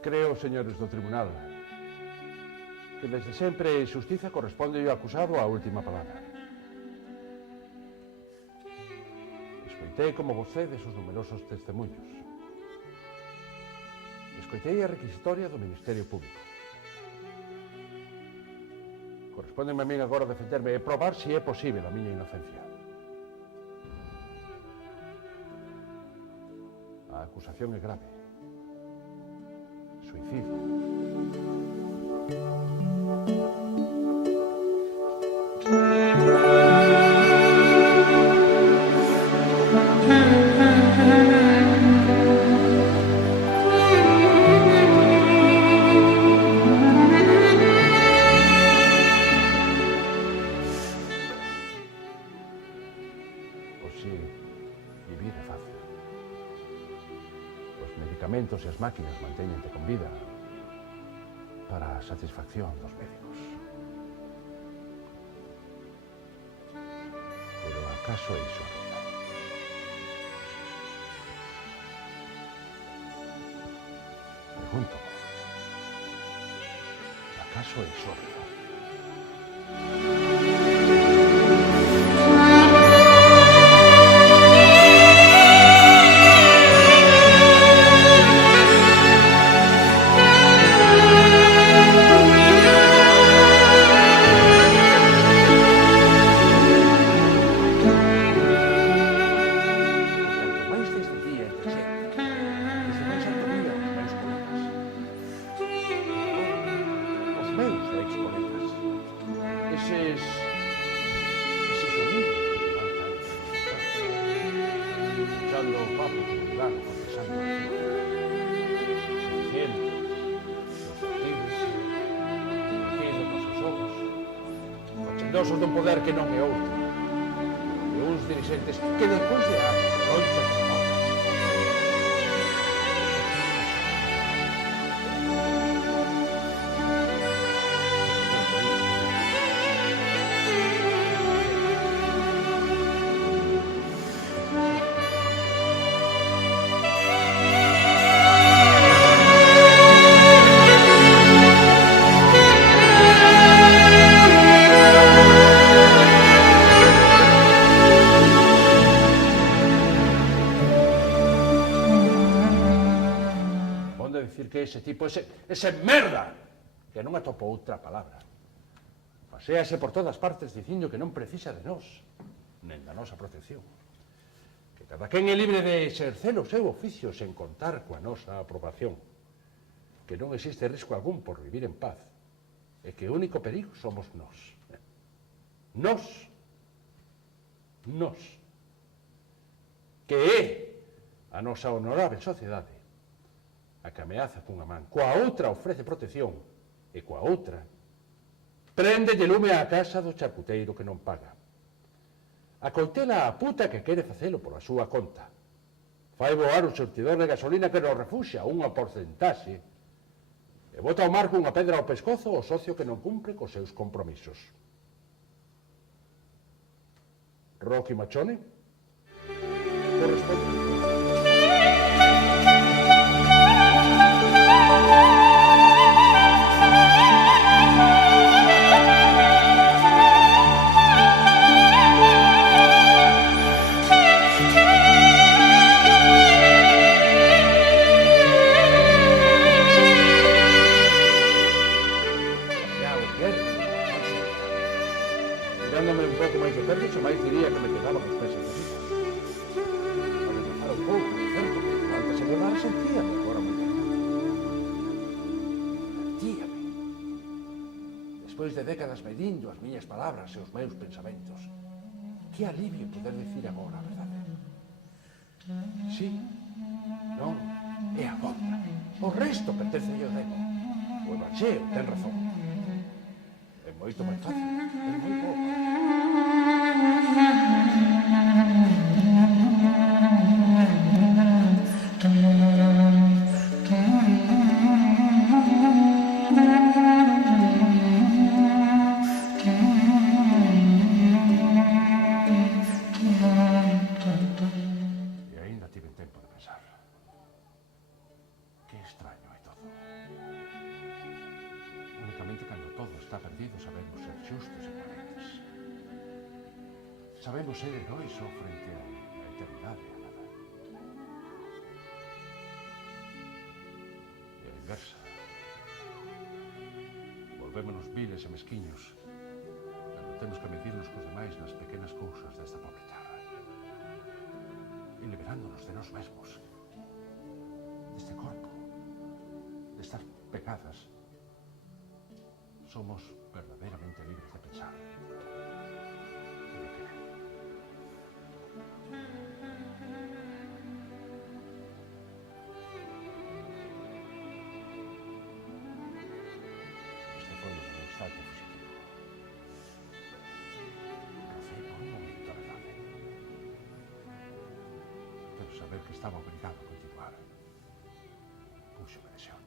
Creo, señores do tribunal, que desde sempre xustiza corresponde ao acusado a última palabra. Escoitei como vocedes os numerosos testemunhos. Escoitei a requisitoria do Ministerio Público. Correspóndeme a min agora defenderme e probar se é posible a miña inocencia. A acusación é grave. Suicidio. Oxe, vivir é fácil. Os medicamentos e as máquinas mantéñente con vida para a satisfacción dos médicos. Pero acaso é iso real? Pregunto, acaso é iso real? Eses sonidos escuchando o papo comunidade, confesando a fe, suficientes, susceptibles, contidos nos seus ojos, fachendosos dun poder que non é outro, de uns dirigentes que despois de anos, loitas e notas, decir que ese tipo, ese merda, que non atopo outra palabra, paséase por todas partes dicindo que non precisa de nós, nen da nosa protección, que cada quen é libre de exercer o seu oficio sen contar coa nosa aprobación, que non existe risco algún por vivir en paz, e que o único perigo somos nós. Nós, que é a nosa honorável sociedade, a que ameaza cunha man, coa outra ofrece protección, e coa outra préndelle lume á casa do charcuteiro que non paga. Acoitela a puta que quere facelo pola súa conta. Fai voar o surtidor de gasolina que nos refuxia unha porcentaxe e bota ao mar cunha pedra ao pescozo o socio que non cumpre cos seus compromisos. Rocky Machone corresponde. Mirándome un pouco máis de perto, xa máis diría que me quedaba cos pés en cosita. Para empezar un pouco, certo, que antes de levar sentíame, agora moi ben. Divertíame. Despois de décadas medindo as miñas palabras e os meus pensamentos, que alivio poder dicir agora a verdade. Sí, non, é a conta. O resto pertence ao demo. O Evanxeo ten razón. É moito máis fácil, é perdido sabemos ser xustos e coherentes. Sabemos ser heróis ao frente a eternidade a nada. E a inversa. Volvémonos viles e mesquiños cando temos que medirnos cos demais nas pequenas cousas desta pobre terra. E liberándonos de nós mesmos, deste corpo, destas pegadas, somos verdadeiramente libres de pensar e de querer. Este foi o meu instante fugitivo. Rocei por un momento a verdade. Pero saber que estaba obrigado a continuar, púxome de xeo.